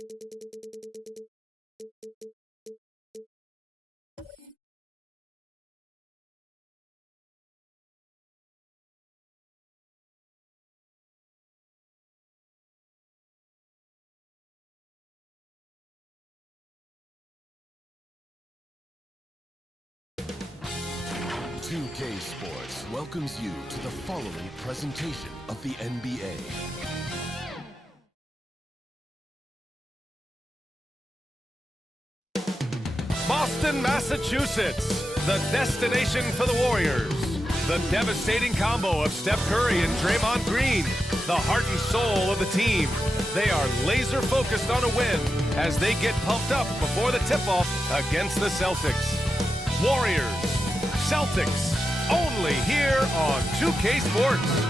2K Sports welcomes you to the following presentation of the NBA. Boston, Massachusetts, the destination for the Warriors. The devastating combo of Steph Curry and Draymond Green, the heart and soul of the team. They are laser focused on a win as they get pumped up before the tip-off against the Celtics. Warriors, Celtics, only here on 2K Sports.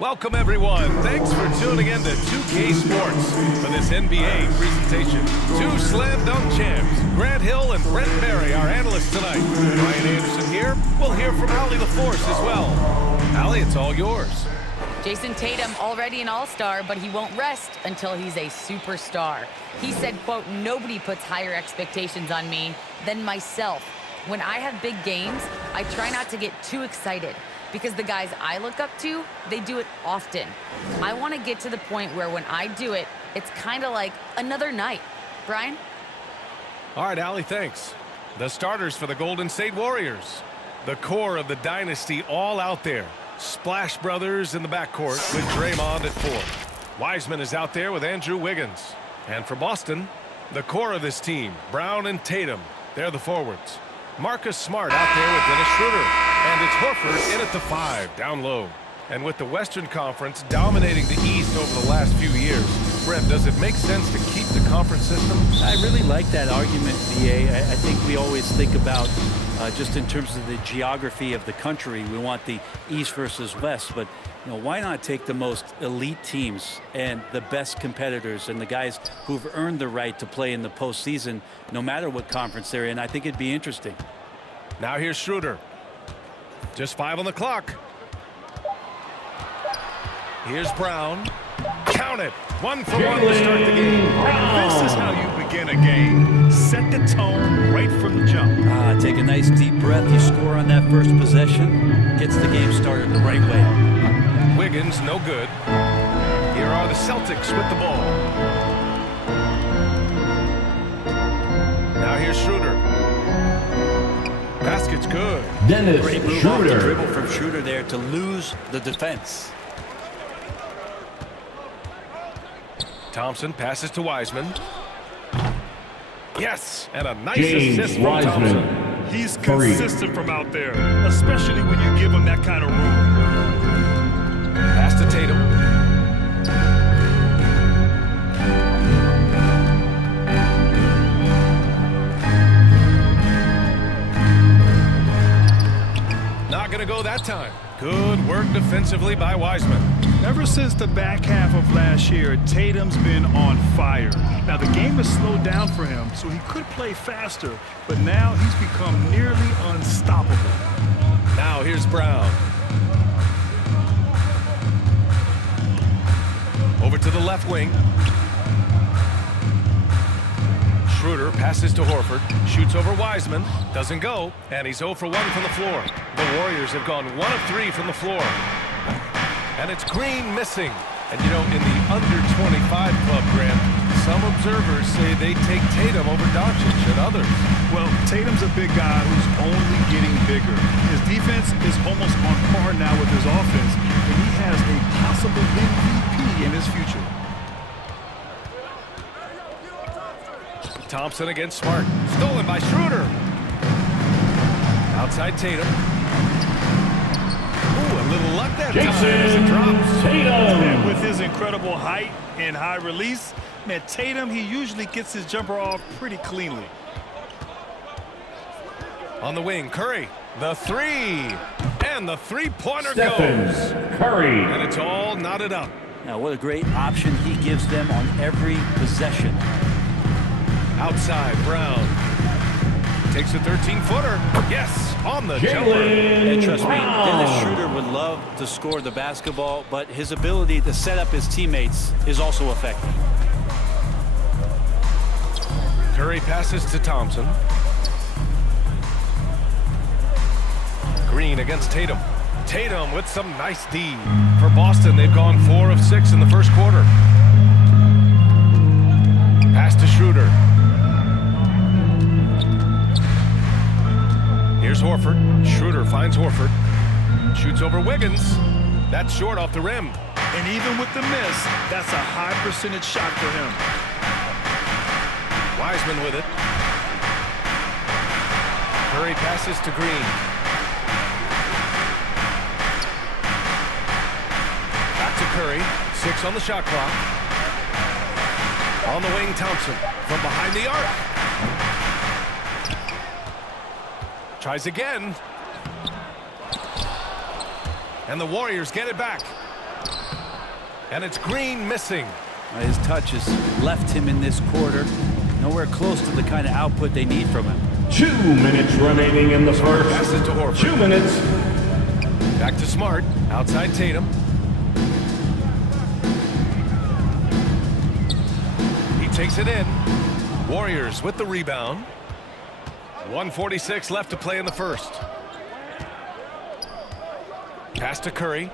Welcome, everyone. Thanks for tuning in to 2K Sports for this NBA presentation. Two slam dunk champs, Grant Hill and Brent Barry, our analysts tonight. Ryan Anderson here. We'll hear from Allie LaForce as well. Allie, it's all yours. Jason Tatum already an all-star, but he won't rest until he's a superstar. He said, quote, "Nobody puts higher expectations on me than myself. When I have big games, I try not to get too excited because the guys I look up to, they do it often. I want to get to the point where when I do it, it's kind of like another night." Brian? All right, Allie, thanks. The starters for the Golden State Warriors. The core of the dynasty all out there. Splash Brothers in the backcourt with Draymond at 4. Wiseman is out there with Andrew Wiggins. And for Boston, the core of this team, Brown and Tatum, they're the forwards. Marcus Smart out there with Dennis Schroeder. And it's Horford in at the 5, down low. And with the Western Conference dominating the East over the last few years, Brett, does it make sense to keep the conference system? I really like that argument, VA. I think we always think about just in terms of the geography of the country, we want the East versus West, but you know, why not take the most elite teams and the best competitors and the guys who've earned the right to play in the postseason, no matter what conference they're in? I think it'd be interesting. Now here's Schroeder. Just 5 on the clock. Here's Brown. Count it. 1 for 1 to start the game. This is how you begin a game. Set the tone right from the jump. Take a nice deep breath. You score on that first possession. Gets the game started the right way. Wiggins, no good. Here are the Celtics with the ball. Now here's Schroeder. Basket's good. Dennis Great move off the dribble from Schroeder there to lose the defense. Thompson passes to Wiseman. Yes, and a nice assist from Thompson. He's consistent from out there, especially when you give him that kind of room. Pass to Tatum. Not going to go that time. Good work defensively by Wiseman. Ever since the back half of last year, Tatum's been on fire. Now, the game has slowed down for him, so he could play faster, but now he's become nearly unstoppable. Now here's Brown. Over to the left wing. Schroeder passes to Horford, shoots over Wiseman, doesn't go, and he's 0 for 1 from the floor. The Warriors have gone 1 of 3 from the floor. And it's Green missing. And you know, in the under 25 club, Grant, some observers say they take Tatum over Doncic and others. Well, Tatum's a big guy who's only getting bigger. His defense is almost on par now with his offense, and he has a possible MVP in his future. Thompson against Smart. Stolen by Schroeder. Outside Tatum. Ooh, a little luck that time as it drops. And with his incredible height and high release, man, Tatum, he usually gets his jumper off pretty cleanly. On the wing, Curry. The 3. And the three-pointer goes. Curry. And it's all knotted up. Now, what a great option he gives them on every possession. Outside, Brown. Takes a 13-footer. Yes, on the jumper. And trust me, Dennis Schroeder would love to score the basketball, but his ability to set up his teammates is also effective. Curry passes to Thompson. Green against Tatum. Tatum with some nice D. For Boston, they've gone 4 of 6 in the first quarter. Pass to Schroeder. Here's Horford. Schroeder finds Horford. Shoots over Wiggins. That's short off the rim. And even with the miss, that's a high percentage shot for him. Wiseman with it. Curry passes to Green. Back to Curry. 6 on the shot clock. On the wing, Thompson from behind the arc. Tries again. And the Warriors get it back. And it's Green missing. His touch has left him in this quarter. Nowhere close to the kind of output they need from him. 2 minutes remaining in the first. Passes to Horford. 2 minutes. Back to Smart. Outside Tatum. He takes it in. Warriors with the rebound. 1:46 left to play in the first. Pass to Curry.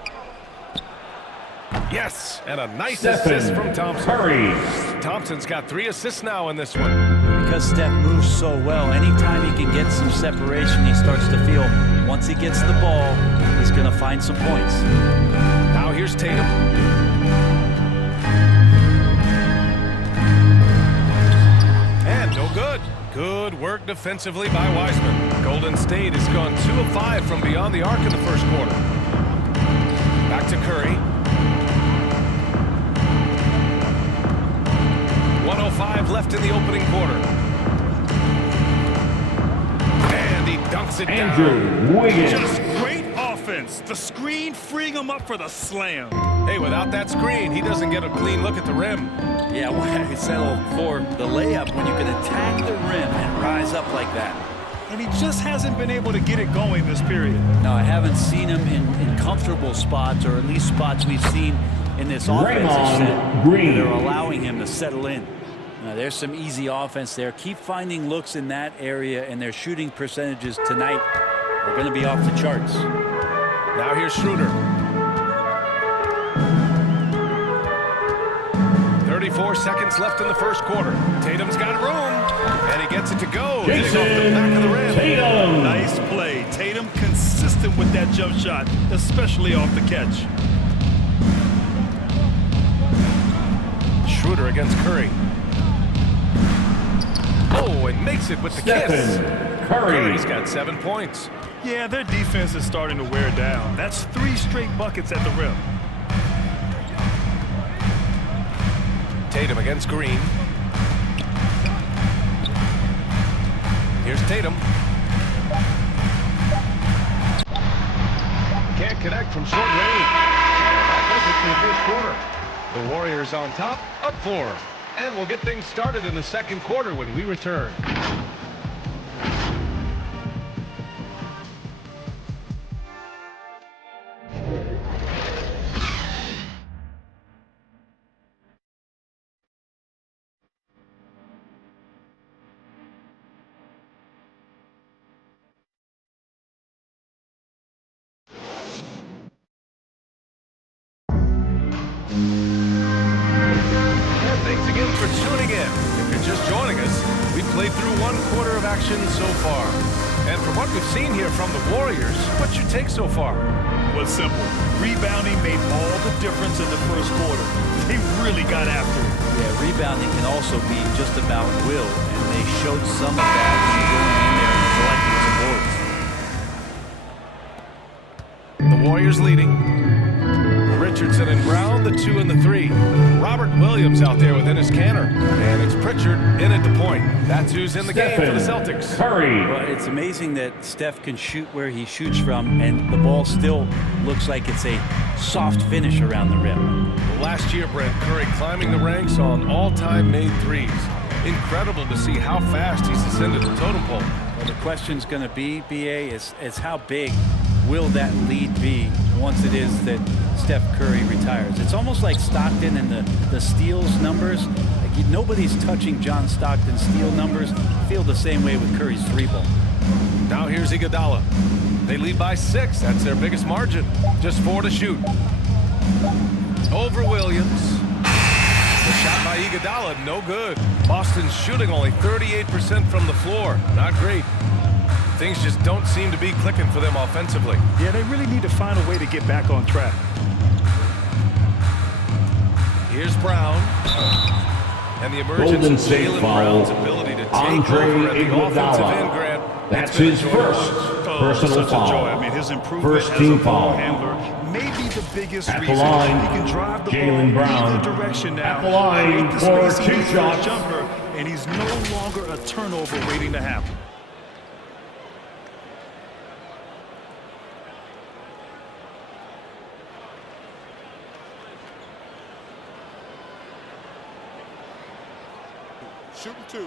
Yes, and a nice assist from Thompson. Curry. Thompson's got 3 assists now in this one. Because Steph moves so well, anytime he can get some separation, he starts to feel once he gets the ball, he's going to find some points. Now here's Tatum. And no good. Good work defensively by Wiseman. Golden State has gone 2 of 5 from beyond the arc in the first quarter. Back to Curry. 1:05 left in the opening quarter. And he dunks it down. Wiggins. Just great offense. The screen freeing him up for the slam. Hey, without that screen, he doesn't get a clean look at the rim. Yeah, why settle for the layup when you can attack the rim and rise up like that? And he just hasn't been able to get it going this period. No, I haven't seen him in comfortable spots, or at least spots we've seen in this offensive set Green. that are allowing him to settle in. There's some easy offense there. Keep finding looks in that area, and their shooting percentages tonight are going to be off the charts. Now here's Schroeder. 34 seconds left in the first quarter. Tatum's got room, and he gets it to go. Hitting off the back of the rim. Tatum. Nice play. Tatum consistent with that jump shot, especially off the catch. Schroeder against Curry. Oh, and makes it with the kiss. Curry. Curry's got 7 points. Yeah, their defense is starting to wear down. That's 3 straight buckets at the rim. Tatum against Green. Here's Tatum. Can't connect from short range. That's it for the first quarter. The Warriors on top, up 4. And we'll get things started in the second quarter when we return. Thanks again for tuning in. If you're just joining us, we've played through 1 quarter of action so far. And from what we've seen here from the Warriors, what's your take so far? Was simple. Rebounding made all the difference in the first quarter. They really got after it. Yeah, rebounding can also be just about will, and they showed some of that when going in there and collecting some boards. The Warriors leading. Richardson and Brown, the 2 and the 3. Robert Williams out there with Enes Kanter. And it's Pritchard in at the point. That's who's in the game for the Celtics. Curry. Well, it's amazing that Steph can shoot where he shoots from, and the ball still looks like it's a soft finish around the rim. Last year, Brent, Curry climbing the ranks on all-time made threes. Incredible to see how fast he's ascended the totem pole. And the question's going to be, BA, is how big will that lead be once it is that Steph Curry retires? It's almost like Stockton and the steals numbers. Like nobody's touching John Stockton's steal numbers. I feel the same way with Curry's three ball. Now here's Iguodala. They lead by 6. That's their biggest margin. Just 4 to shoot. Over Williams. The shot by Iguodala, no good. Boston's shooting only 38% from the floor. Not great. Things just don't seem to be clicking for them offensively. Yeah, they really need to find a way to get back on track. Here's Brown. And the emergence of Jaylen Brown's ability to take over at the offensive end, Grant. That's his first personal Such foul. a joy. I mean, his improvement First as team a ball foul. handler may be the biggest At the reason. line, He can drive the Jaylen ball Brown. either direction now. At the line Create the for space he 2 needs for a shots. jumper, and he's no longer a turnover waiting to happen. Shooting 2.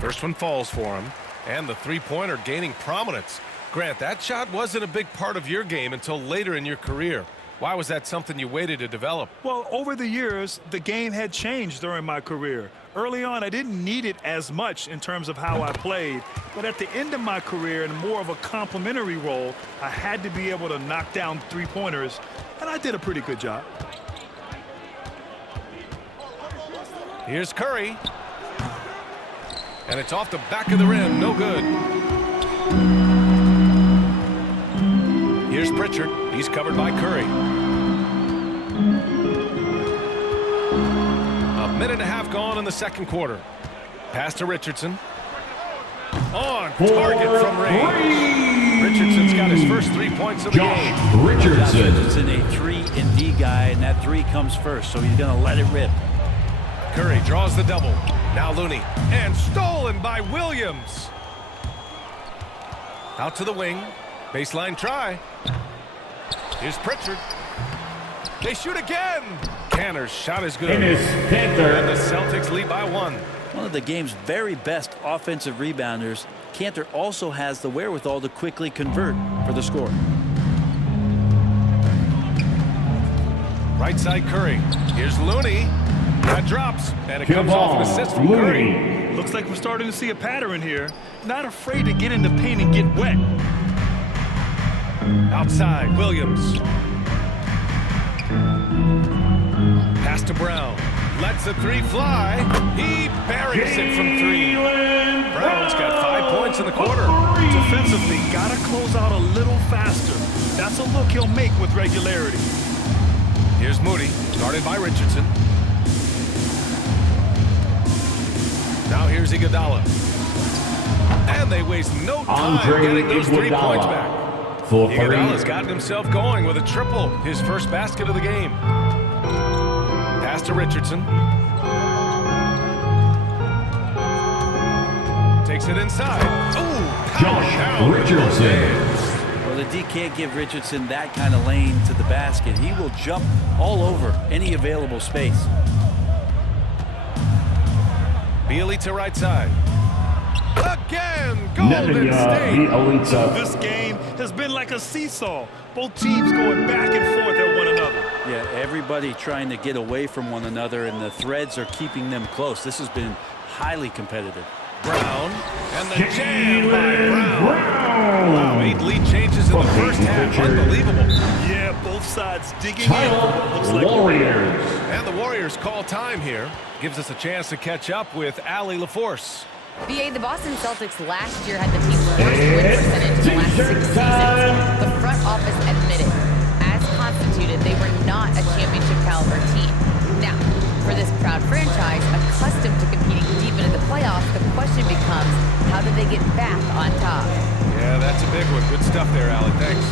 First one falls for him. And the three-pointer gaining prominence. Grant, that shot wasn't a big part of your game until later in your career. Why was that something you waited to develop? Well, over the years, the game had changed during my career. Early on, I didn't need it as much in terms of how I played. But at the end of my career, in more of a complementary role, I had to be able to knock down three-pointers, and I did a pretty good job. Here's Curry. And it's off the back of the rim. No good. Here's Pritchard. He's covered by Curry. A minute and a half gone in the second quarter. Pass to Richardson. On target from range. Richardson's got his first 3 points of the game. Josh Richardson. Richardson, a 3-and-D guy, and that 3 comes first, so he's going to let it rip. Curry draws the double. Now Looney. And stolen by Williams. Out to the wing. Baseline try. Here's Pritchard. They shoot again. Cantor's shot is good. Enes Kanter. And the Celtics lead by 1. One of the game's very best offensive rebounders, Kanter also has the wherewithal to quickly convert for the score. Right side Curry. Here's Looney. That drops. And it comes off an assist from Curry. Looks like we're starting to see a pattern here. Not afraid to get in the paint and get wet. Outside, Williams. Pass to Brown. Lets the 3 fly. He buries it from 3. Brown's got 5 points in the quarter. Defensively, gotta close out a little faster. That's a look he'll make with regularity. Here's Moody, guarded by Richardson. Now here's Iguodala. And they waste no time getting those 3 points back. Iguodala's gotten himself going with a triple, his first basket of the game. Pass to Richardson. Takes it inside. Ooh, Josh Richardson. Well, the D can't give Richardson that kind of lane to the basket. He will jump all over any available space. Bealey to right side. Again, Golden State. This game has been like a seesaw. Both teams going back and forth at one another. Yeah, everybody trying to get away from one another, and the threads are keeping them close. This has been highly competitive. Brown, and the jam by Brown. Wow, 8 lead changes in the first half. Unbelievable. Yeah, both sides digging in. Looks like Warriors. And the Warriors call time here. Gives us a chance to catch up with Allie LaForce. BA, the Boston Celtics last year had the team's worst win percentage in the last 6 seasons. The front office admitted, as constituted, they were not a championship caliber team. Now, for this proud franchise, accustomed to competing deep into the playoffs, the question becomes, how do they get back on top? Yeah, that's a big one. Good stuff there, Allie. Thanks.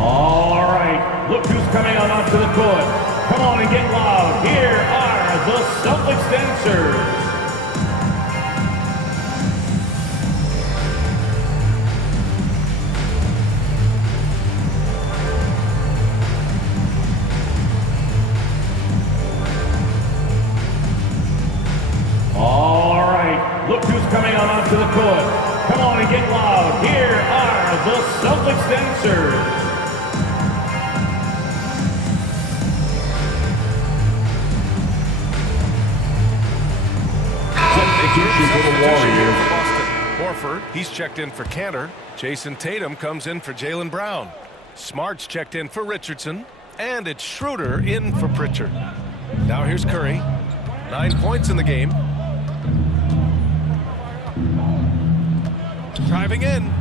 All right, look who's coming on onto the court. Come on and get loud. Here are the Celtics dancers. the Celtics dancers. Substitution for the Warriors. Horford, he's checked in for Cantor. Jason Tatum comes in for Jaylen Brown. Smart's checked in for Richardson. And it's Schroeder in for Pritchard. Now here's Curry. 9 points in the game. Driving in.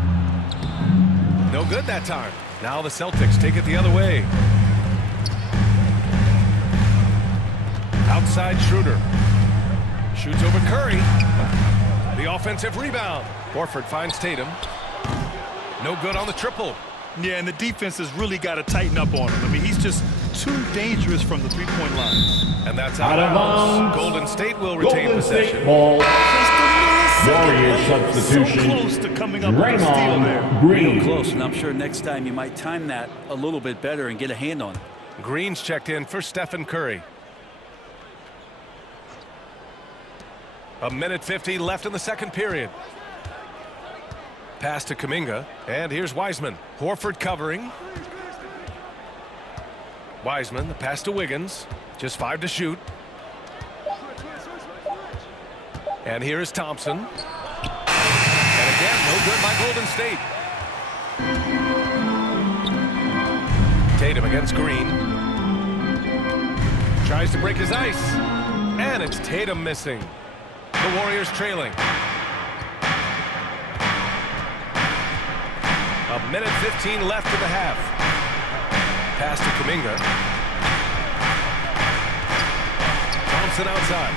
No good that time. Now the Celtics take it the other way. Outside Schroeder. Shoots over Curry. The offensive rebound. Horford finds Tatum. No good on the triple. Yeah, and the defense has really got to tighten up on him. I mean, he's just too dangerous from the three-point line. And that's out of bounds. Golden State will retain possession. Ball. Warriors substitution. So close to coming up with a steal there. Green. Real close, and I'm sure next time you might time that a little bit better and get a hand on it. Green's checked in for Stephen Curry. 1:50 left in the second period. Pass to Kuminga, and here's Wiseman. Horford covering. Wiseman, the pass to Wiggins. Just 5 to shoot. And here is Thompson. And again, no good by Golden State. Tatum against Green. Tries to break his ice. And it's Tatum missing. The Warriors trailing. 1:15 left in the half. Pass to Kuminga. Thompson outside.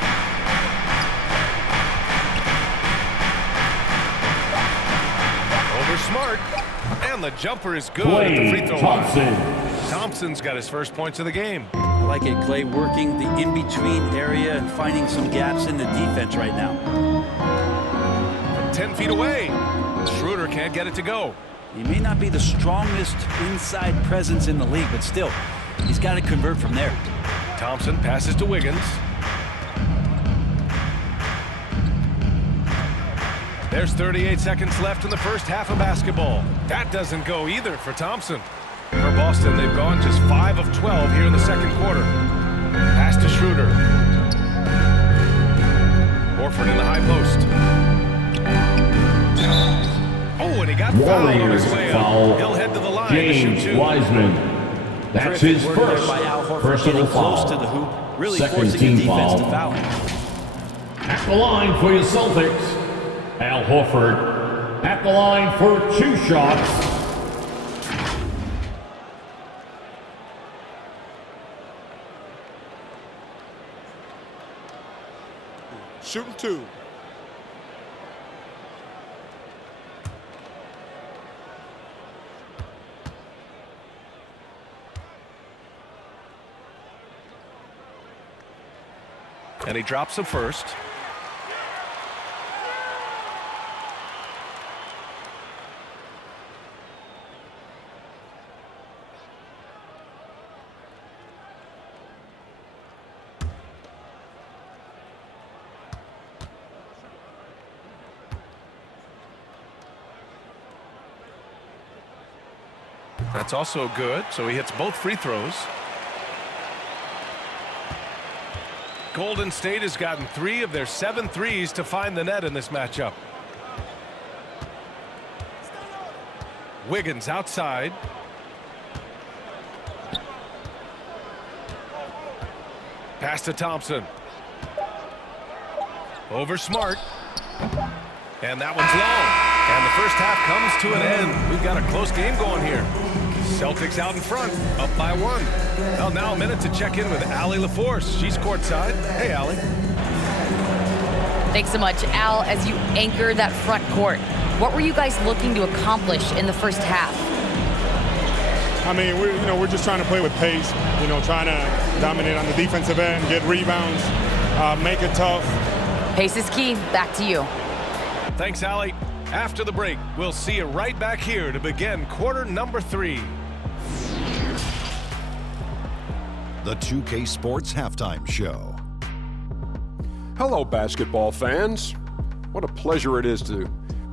Over Smart. And the jumper is good at the free throw line. Thompson's got his first points of the game. I like it, Clay, working the in-between area and finding some gaps in the defense right now. From 10 feet away. Schroeder can't get it to go. He may not be the strongest inside presence in the league, but still, he's got to convert from there. Thompson passes to Wiggins. There's 38 seconds left in the first half of basketball. That doesn't go either for Thompson. For Boston, they've gone just 5 of 12 here in the second quarter. Pass to Schroeder. Horford in the high post. Oh, and he got fouled on his way up. He'll head to the line to shoot 2. Wiseman. That's his first by Al Horford, personal close foul. to the hoop, really Second forcing team the defense foul. to foul. At the line for your Celtics, Al Horford. At the line for 2 shots. Shooting 2. And he drops the first. That's also good, so he hits both free throws. Golden State has gotten 3 of their 7 threes to find the net in this matchup. Wiggins outside. Pass to Thompson. Over Smart. And that one's long. And the first half comes to an end. We've got a close game going here. Celtics out in front, up by 1. Well, now a minute to check in with Allie LaForce. She's courtside. Hey, Allie. Thanks so much, Al. As you anchor that front court, what were you guys looking to accomplish in the first half? I mean, we're just trying to play with pace. Trying to dominate on the defensive end, get rebounds, make it tough. Pace is key. Back to you. Thanks, Allie. After the break, we'll see you right back here to begin quarter number 3. The 2K Sports Halftime Show. Hello, basketball fans. What a pleasure it is to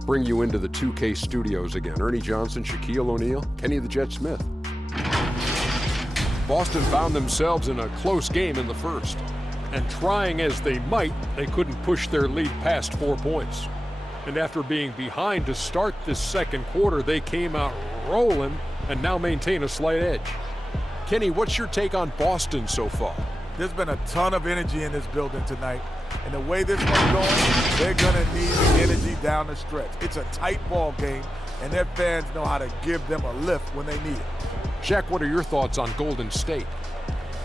bring you into the 2K studios again. Ernie Johnson, Shaquille O'Neal, Kenny the Jet Smith. Boston found themselves in a close game in the first. And trying as they might, they couldn't push their lead past 4 points. And after being behind to start this second quarter, they came out rolling and now maintain a slight edge. Kenny, what's your take on Boston so far? There's been a ton of energy in this building tonight. And the way this one's going, they're going to need the energy down the stretch. It's a tight ball game, and their fans know how to give them a lift when they need it. Shaq, what are your thoughts on Golden State?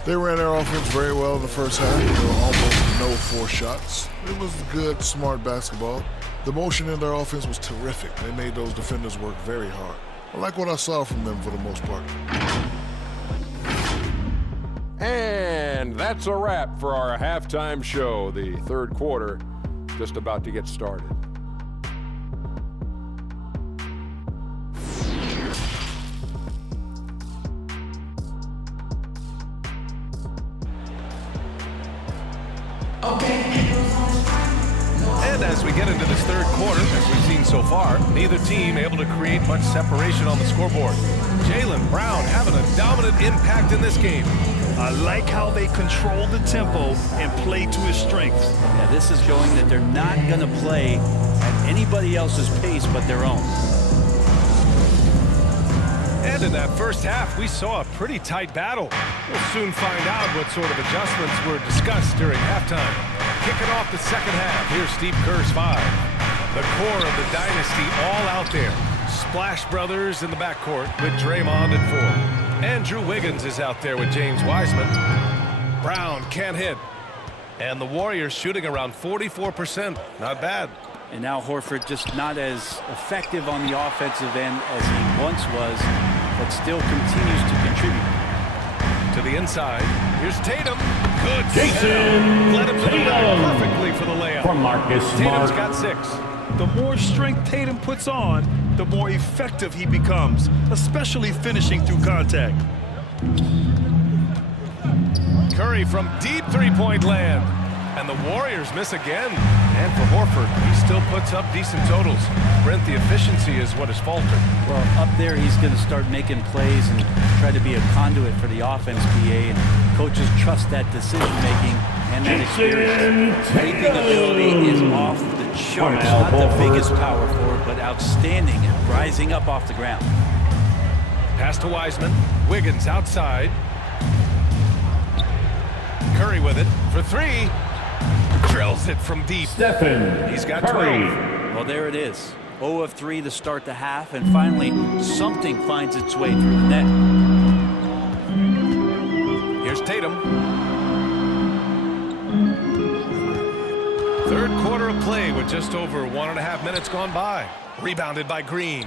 They ran their offense very well in the first half. There were almost no forced shots. It was good, smart basketball. The motion in their offense was terrific. They made those defenders work very hard. I like what I saw from them for the most part. And that's a wrap for our halftime show. The third quarter just about to get started. And as we get into this third quarter, as we've seen so far, neither team able to create much separation on the scoreboard. Jaylen Brown having a dominant impact in this game. I like how they control the tempo and play to his strengths. Yeah, this is showing that they're not going to play at anybody else's pace but their own. And in that first half, we saw a pretty tight battle. We'll soon find out what sort of adjustments were discussed during halftime. Kicking off the second half, here's Steve Kerr's 5. The core of the dynasty all out there. Splash Brothers in the backcourt with Draymond at 4. Andrew Wiggins is out there with James Wiseman. Brown can't hit. And the Warriors shooting around 44%. Not bad. And now Horford just not as effective on the offensive end as he once was, but still continues to contribute. To the inside, here's Tatum. Good Jason Led him to the rim Tatum. perfectly for the layup. From Marcus Tatum's Smart. got 6. The more strength Tatum puts on, the more effective he becomes, especially finishing through contact. Curry from deep three-point land. And the Warriors miss again. And for Horford, he still puts up decent totals. Brent, the efficiency is what has faltered. Well, up there he's going to start making plays and try to be a conduit for the offense, BA. And coaches trust that decision-making and that experience. Leaping ability is off the charts. Not the biggest power forward, but outstanding at rising up off the ground. Pass to Wiseman. Wiggins outside. Curry with it for 3. Drills it from deep. Stephen He's got Curry. 12. Well, there it is. 0 of 3 to start the half, and finally something finds its way through the net. Here's Tatum. Third quarter of play with just over 1.5 minutes gone by. Rebounded by Green.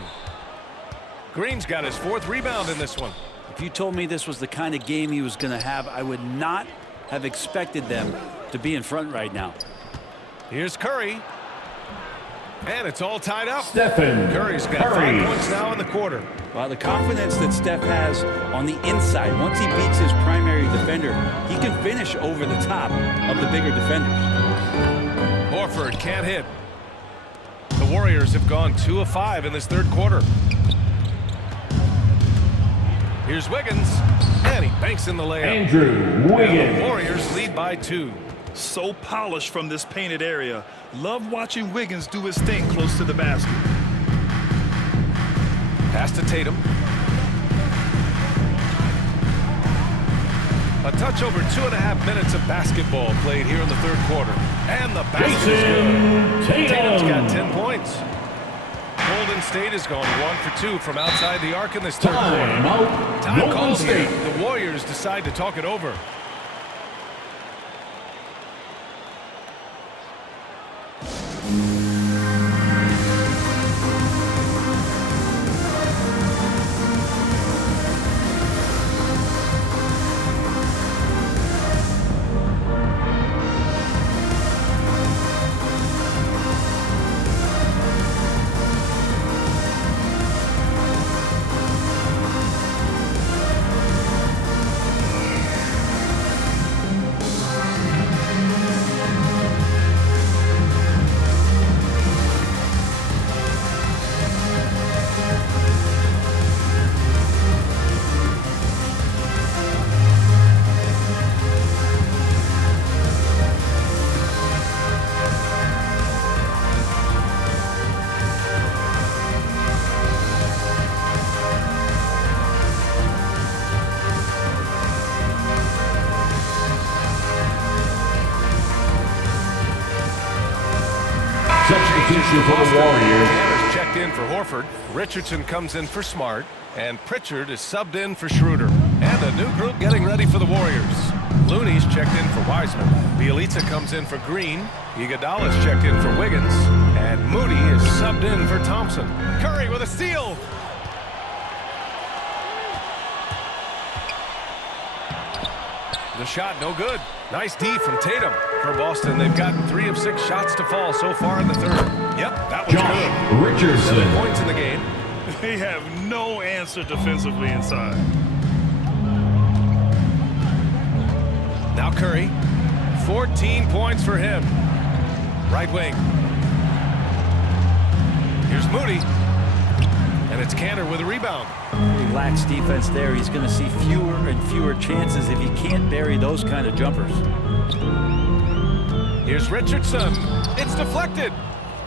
Green's got his 4th rebound in this one. If you told me this was the kind of game he was going to have, I would not have expected them to be in front right now. Here's Curry. And it's all tied up. Stephen Curry's got Curry. 5 points now in the quarter. Well, the confidence that Steph has on the inside, once he beats his primary defender, he can finish over the top of the bigger defenders. Horford can't hit. The Warriors have gone 2 of 5 in this third quarter. Here's Wiggins, and he banks in the layup. Andrew Wiggins. And the Warriors lead by 2. So polished from this painted area. Love watching Wiggins do his thing close to the basket. Pass to Tatum. A touch over 2.5 minutes of basketball played here in the third quarter. And the basket is good. Tatum's got 10 points. Golden State has gone 1 for 2 from outside the arc in this third quarter. Timeout. Time Golden called here. State. The Warriors decide to talk it over. substitution for the Warriors. Tanner's checked in for Horford. Richardson comes in for Smart. And Pritchard is subbed in for Schroeder. And a new group getting ready for the Warriors. Looney's checked in for Wiseman. Bielitsa comes in for Green. Iguodala's checked in for Wiggins. And Moody is subbed in for Thompson. Curry with a steal. The shot no good. Nice D from Tatum. For Boston, they've gotten 3 of 6 shots to fall so far in the third. Yep, that was good. Richardson. 7 points in the game. They have no answer defensively inside. Now Curry. 14 points for him. Right wing. Here's Moody. And it's Kanter with a rebound. He lacks defense there. He's going to see fewer and fewer chances if he can't bury those kind of jumpers. Here's Richardson. It's deflected.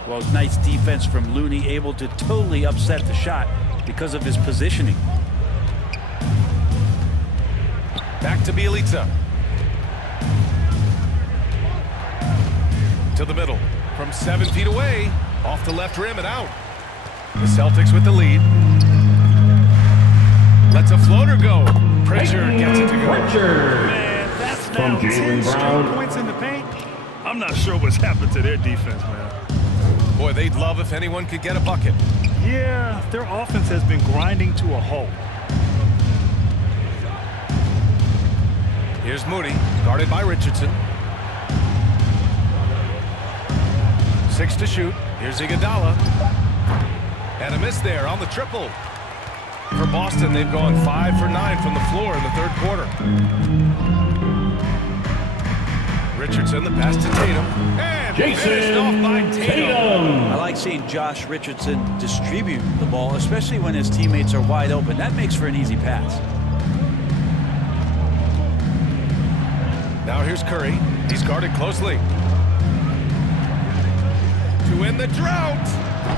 Well, nice defense from Looney, able to totally upset the shot because of his positioning. Back to Bielitsa. To the middle. From 7 feet away. Off the left rim and out. The Celtics with the lead. Lets a floater go. Pritchard gets it to go. Man, that's now 10 straight points in the paint. I'm not sure what's happened to their defense, man. Boy, they'd love if anyone could get a bucket. Yeah, their offense has been grinding to a halt. Here's Moody, guarded by Richardson. 6 to shoot. Here's Iguodala. And a miss there on the triple. For Boston, they've gone 5 for 9 from the floor in the third quarter. Richardson, the pass to Tatum. And finished off by Tatum. I like seeing Josh Richardson distribute the ball, especially when his teammates are wide open. That makes for an easy pass. Now here's Curry. He's guarded closely. To win the drought.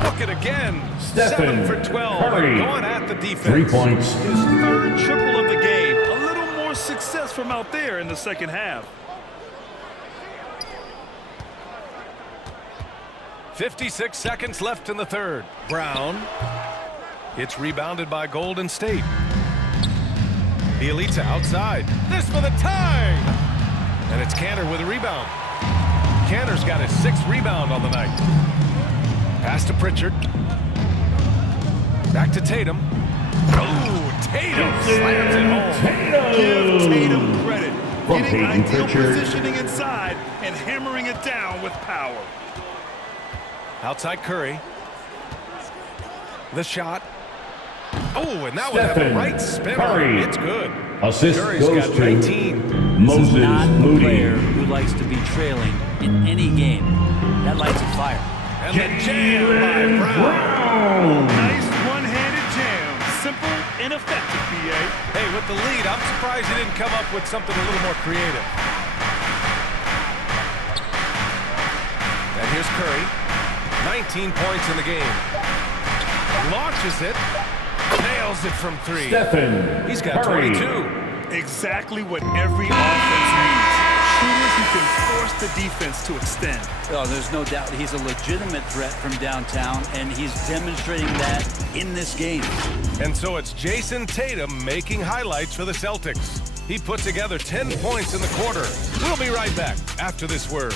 Look it again. 7 for 12. Curry. Going at the defense. 3 points. His third triple of the game. A little more success from out there in the second half. 56 seconds left in the third. Brown. It's rebounded by Golden State. Bielitsa outside. This for the tie. And it's Kanter with a rebound. Kanter's got his 6th rebound on the night. Pass to Pritchard. Back to Tatum. Oh, Tatum slams it home. Give Tatum credit. From Getting Peyton ideal Pritchard. positioning inside and hammering it down with power. Outside Curry. The shot. Oh, and that one had the right spin. Curry. It's good. Assist Curry's goes got to 19. This is not a Moody. player who likes to be trailing in any game. That lights a fire. And the jam by Brown. Nice one-handed jam. Simple and effective, PA. Hey, with the lead, I'm surprised he didn't come up with something a little more creative. And here's Curry. 19 points in the game. Launches it. Nails it from 3. He's got Curry. 22. Exactly what every offense needs. Shooters who can force the defense to extend. Oh, there's no doubt he's a legitimate threat from downtown, and he's demonstrating that in this game. And so it's Jason Tatum making highlights for the Celtics. He put together 10 points in the quarter. We'll be right back after this word.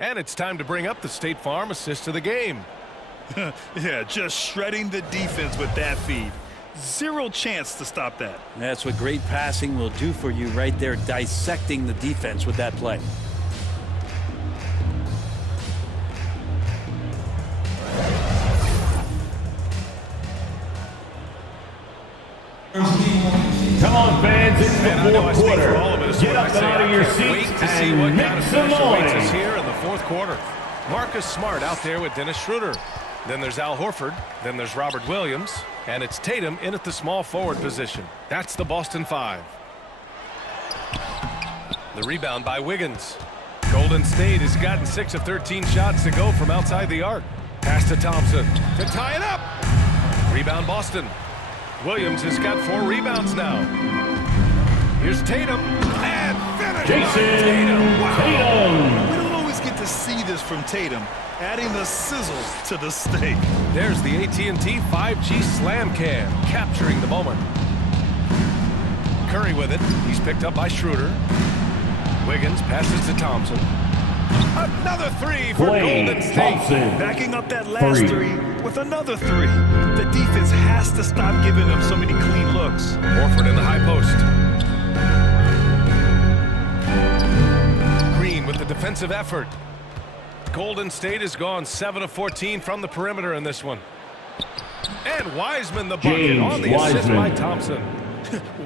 And it's time to bring up the State Farm assist of the game. Yeah, just shredding the defense with that feed. Zero chance to stop that. That's what great passing will do for you right there, dissecting the defense with that play. Come on, fans, it's the fourth quarter. Get up and out of your seats and make some Awaits us noise. here in the fourth quarter. Marcus Smart out there with Dennis Schroeder. Then there's Al Horford. Then there's Robert Williams. And it's Tatum in at the small forward position. That's the Boston 5. The rebound by Wiggins. Golden State has gotten 6 of 13 shots to go from outside the arc. Pass to Thompson to tie it up. Rebound Boston. Williams has got 4 rebounds now. Here's Tatum. And finish. Jason Tatum. Wow. We don't always get to see this from Tatum, adding the sizzle to the steak. There's the AT&T 5G Slam Cam, capturing the moment. Curry with it. He's picked up by Schroeder. Wiggins passes to Thompson. Another 3 for Golden State. Thompson. Backing up that last 3 with another 3. The defense has to stop giving them so many clean looks. Horford in the high post. Green with the defensive effort. Golden State has gone 7 of 14 from the perimeter in this one. And Wiseman the bucket on the assist by Thompson.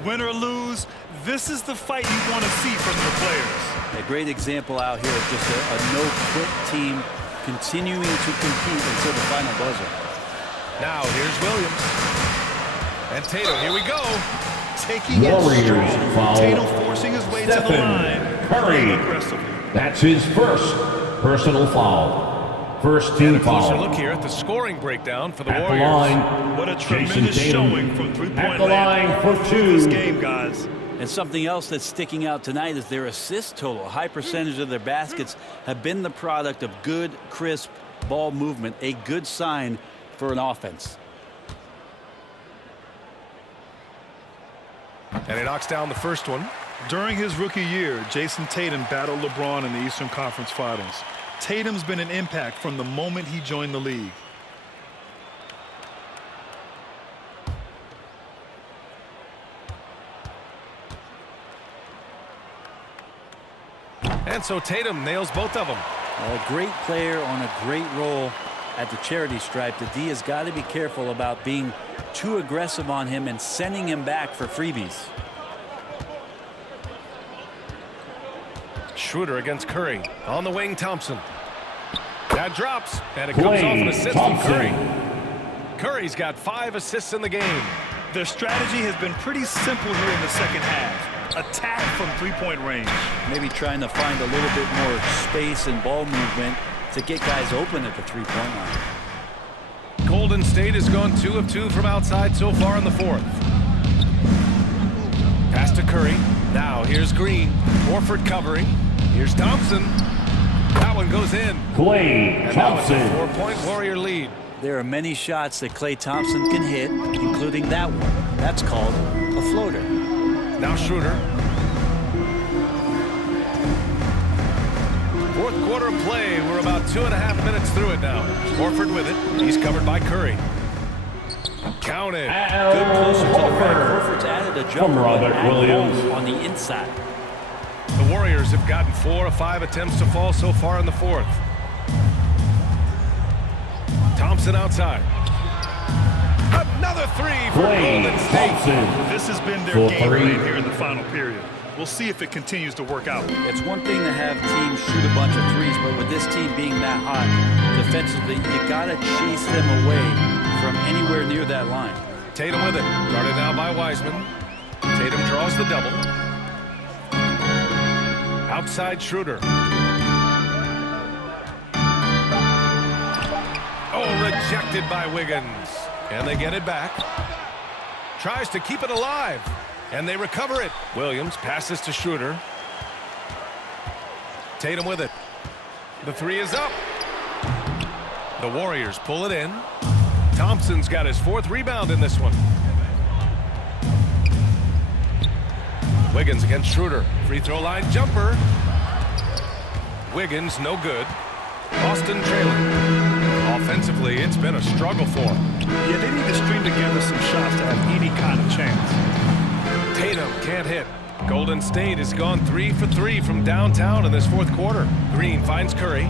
Win or lose, this is the fight you want to see from your players. A great example out here of just a no-quit team continuing to compete until the final buzzer. Now here's Williams. And Tatum, here we go. Taking Warriors it foul. Tatum forcing his way to the line. Curry. Aggressively. That's his first personal foul. First team And a closer foul. look here at the scoring breakdown for the At the Warriors. line, What a Jason tremendous Tatum. showing from three-point At the land line for all 2. through this game, guys. And something else that's sticking out tonight is their assist total. A high percentage of their baskets have been the product of good, crisp ball movement, a good sign for an offense. And he knocks down the first one. During his rookie year, Jason Tatum battled LeBron in the Eastern Conference Finals. Tatum's been an impact from the moment he joined the league. And so Tatum nails both of them. A great player on a great role at the charity stripe. The D has got to be careful about being too aggressive on him and sending him back for freebies. Schroeder against Curry. On the wing, Thompson. That drops, and it comes off an assist from Curry. Curry's got 5 assists in the game. Their strategy has been pretty simple here in the second half. Attack from three-point range. Maybe trying to find a little bit more space and ball movement to get guys open at the three-point line. Golden State has gone 2 of 2 from outside so far in the fourth. Pass to Curry. Now here's Green. Horford covering. Here's Thompson. That one goes in. Klay Thompson. And now it's a 4-point Warrior lead. There are many shots that Klay Thompson can hit, including that one. That's called a floater. Now Schroeder. Fourth quarter of play. We're about 2.5 minutes through it now. Horford with it. He's covered by Curry. Counted. Good closer to the rim. Horford's added a jumper From Robert at Williams. home on the inside. The Warriors have gotten 4 of 5 attempts to fall so far in the fourth. Thompson outside. Another 3 for Golden State. Thompson. This has been their For game 3. plan here in the final period. We'll see if it continues to work out. It's one thing to have teams shoot a bunch of threes, but with this team being that hot defensively, you got to chase them away from anywhere near that line. Tatum with it. Guarded now by Wiseman. Tatum draws the double. Outside Schroeder. Oh, rejected by Wiggins. And they get it back. Tries to keep it alive. And they recover it. Williams passes to Schroeder. Tatum with it. The 3 is up. The Warriors pull it in. Thompson's got his 4th rebound in this one. Wiggins against Schroeder. Free throw line jumper. Wiggins no good. Boston trailing. Offensively, it's been a struggle for them. Yeah, they need to string together some shots to have any kind of chance. Tatum can't hit. Golden State has gone 3 for 3 from downtown in this fourth quarter. Green finds Curry.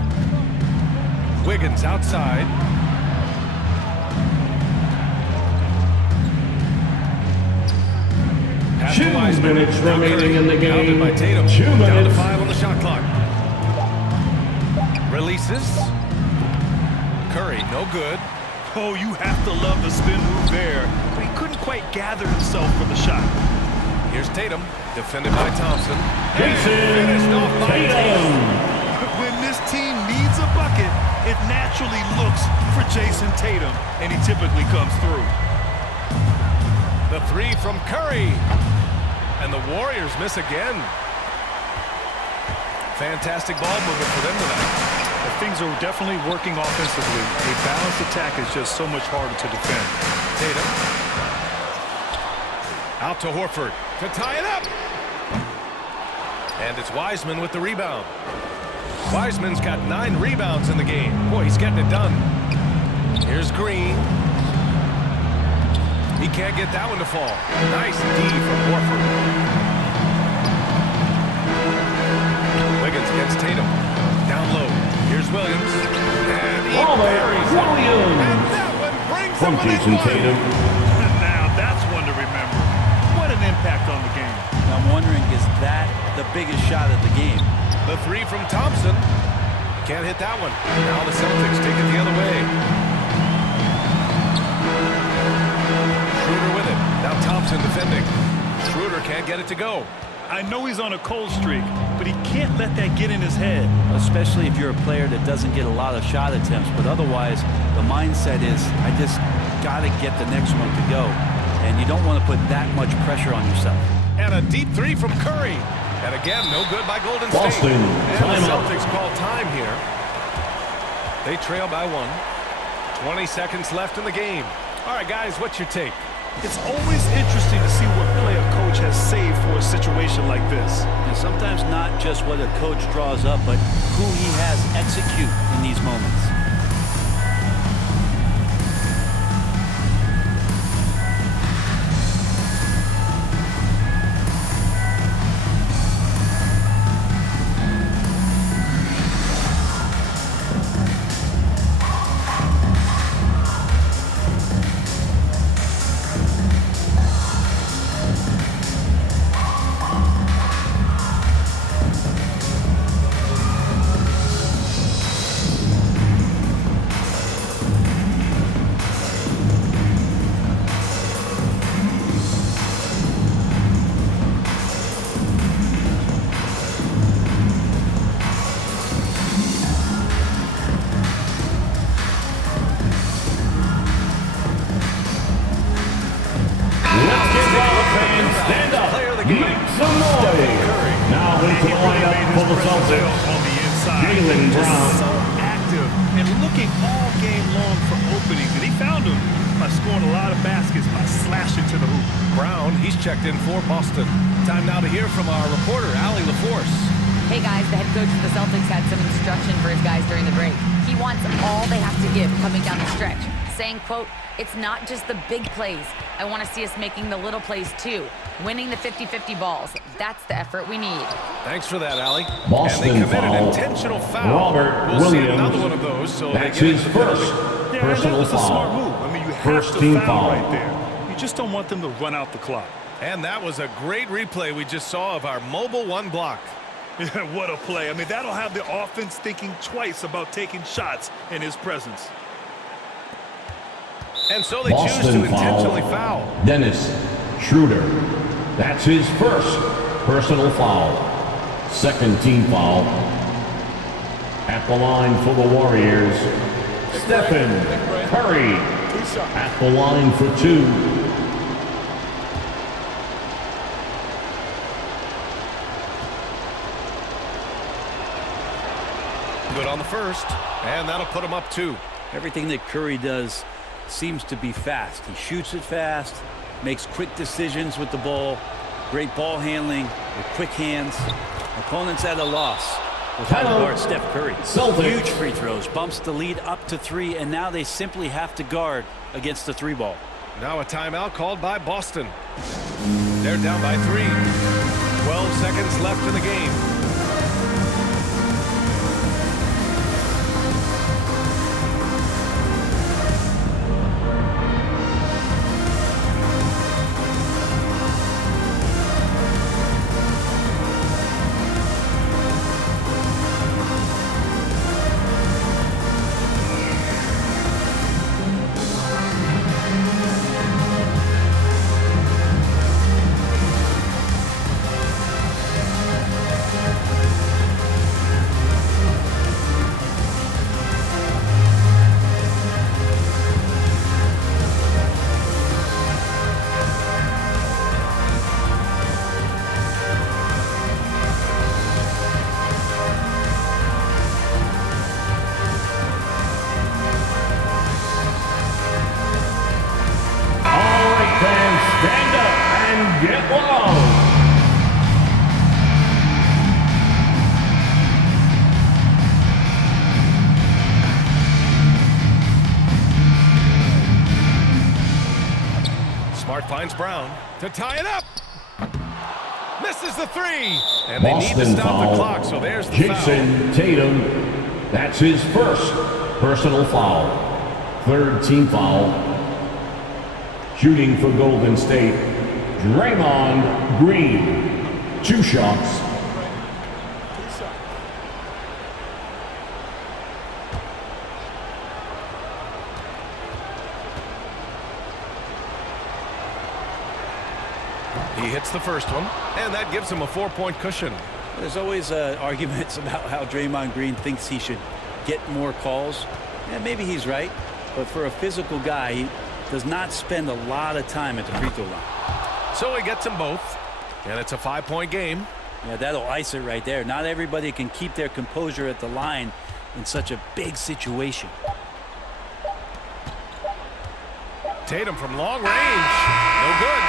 Wiggins outside. Pass to 2 Wiseman. minutes Now remaining Curry. in the game. Counted by Tatum. 2 Down to minutes. 5 on the shot clock. Releases. Curry, no good. Oh, you have to love the spin move there, but he couldn't quite gather himself for the shot. Here's Tatum, defended by Thompson. Jason And finished off by Tatum. When this team needs a bucket, it naturally looks for Jason Tatum, and he typically comes through. The three from Curry. And the Warriors miss again. Fantastic ball movement for them tonight. Things are definitely working offensively. A balanced attack is just so much harder to defend. Tatum. Out to Horford to tie it up. And it's Wiseman with the rebound. Wiseman's got 9 rebounds in the game. Boy, he's getting it done. Here's Green. He can't get that one to fall. Nice D from Horford. Wiggins against Tatum. Down low. Here's Williams. And he buries it. And that one brings from Jason Tatum. Now that's one to remember. What an impact on the game. I'm wondering, is that the biggest shot of the game? The three from Thompson. Can't hit that one. Now the Celtics take it the other way. Schroeder with it. Now Thompson defending. Schroeder can't get it to go. I know he's on a cold streak, but he can't let that get in his head. Especially if you're a player that doesn't get a lot of shot attempts. But otherwise, the mindset is, I just got to get the next one to go. And you don't want to put that much pressure on yourself. And a deep three from Curry. And again, no good by Golden State. Boston, and the timeout. Celtics call time here. They trail by 1. 20 seconds left in the game. All right, guys, what's your take? It's always interesting to see what play a coach has saved for a situation like this. And sometimes not just what a coach draws up, but who he has execute in these moments. Stand up. Make some noise. Now into the lineup for the Celtics. On the inside. Jaylen Brown. So active and looking all game long for openings. And he found them by scoring a lot of baskets by slashing to the hoop. Brown, he's checked in for Boston. Time now to hear from our reporter, Allie LaForce. Hey guys, the head coach of the Celtics had some instruction for his guys during the break. He wants all they have to give coming down the stretch, saying, quote, "It's not just the big plays. I want to see us making the little plays too. Winning the 50-50 balls. That's the effort we need." Thanks for that, Allie. Boston and they committed foul. an intentional foul. Robert We'll see Williams. another one of those. So That's they get his into the first penalty. Yeah, personal that was a smart foul. move. I mean, you First have to team foul foul. right there. You just don't want them to run out the clock. And that was a great replay we just saw of our mobile one block. What a play. I mean, that'll have the offense thinking twice about taking shots in his presence. And so they choose to intentionally foul. Dennis Schroeder. That's his first personal foul. Second team foul. At the line for the Warriors, Stephen Curry. At the line for 2. Good on the first. And that'll put him up 2. Everything that Curry does seems to be fast. He shoots it fast, makes quick decisions with the ball, great ball handling with quick hands. Opponents at a loss with how to guard Steph Curry. Celtics. Huge free throws, bumps the lead up to 3, and now they simply have to guard against the 3 ball. Now a timeout called by Boston. They're down by 3. 12 seconds left in the game. Finds Brown to tie it up. Misses the three. And they Boston need to stop foul. the clock, so there's the Jason Tatum. That's his first personal foul. Third team foul. Shooting for Golden State, Draymond Green. 2 shots. He hits the first one, and that gives him a 4-point cushion. There's always arguments about how Draymond Green thinks he should get more calls. And maybe he's right, but for a physical guy, he does not spend a lot of time at the free throw line. So he gets them both, and it's a 5-point game. Yeah, that'll ice it right there. Not everybody can keep their composure at the line in such a big situation. Tatum from long range. No good.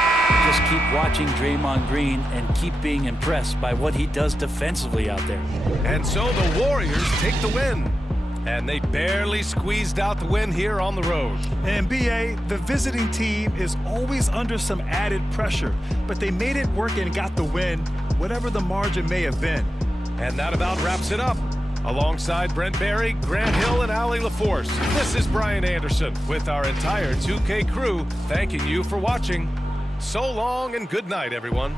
Just keep watching Draymond Green and keep being impressed by what he does defensively out there. And so the Warriors take the win. And they barely squeezed out the win here on the road. And B.A., the visiting team is always under some added pressure, but they made it work and got the win, whatever the margin may have been. And that about wraps it up. Alongside Brent Barry, Grant Hill, and Allie LaForce, this is Brian Anderson with our entire 2K crew thanking you for watching. So long and good night, everyone.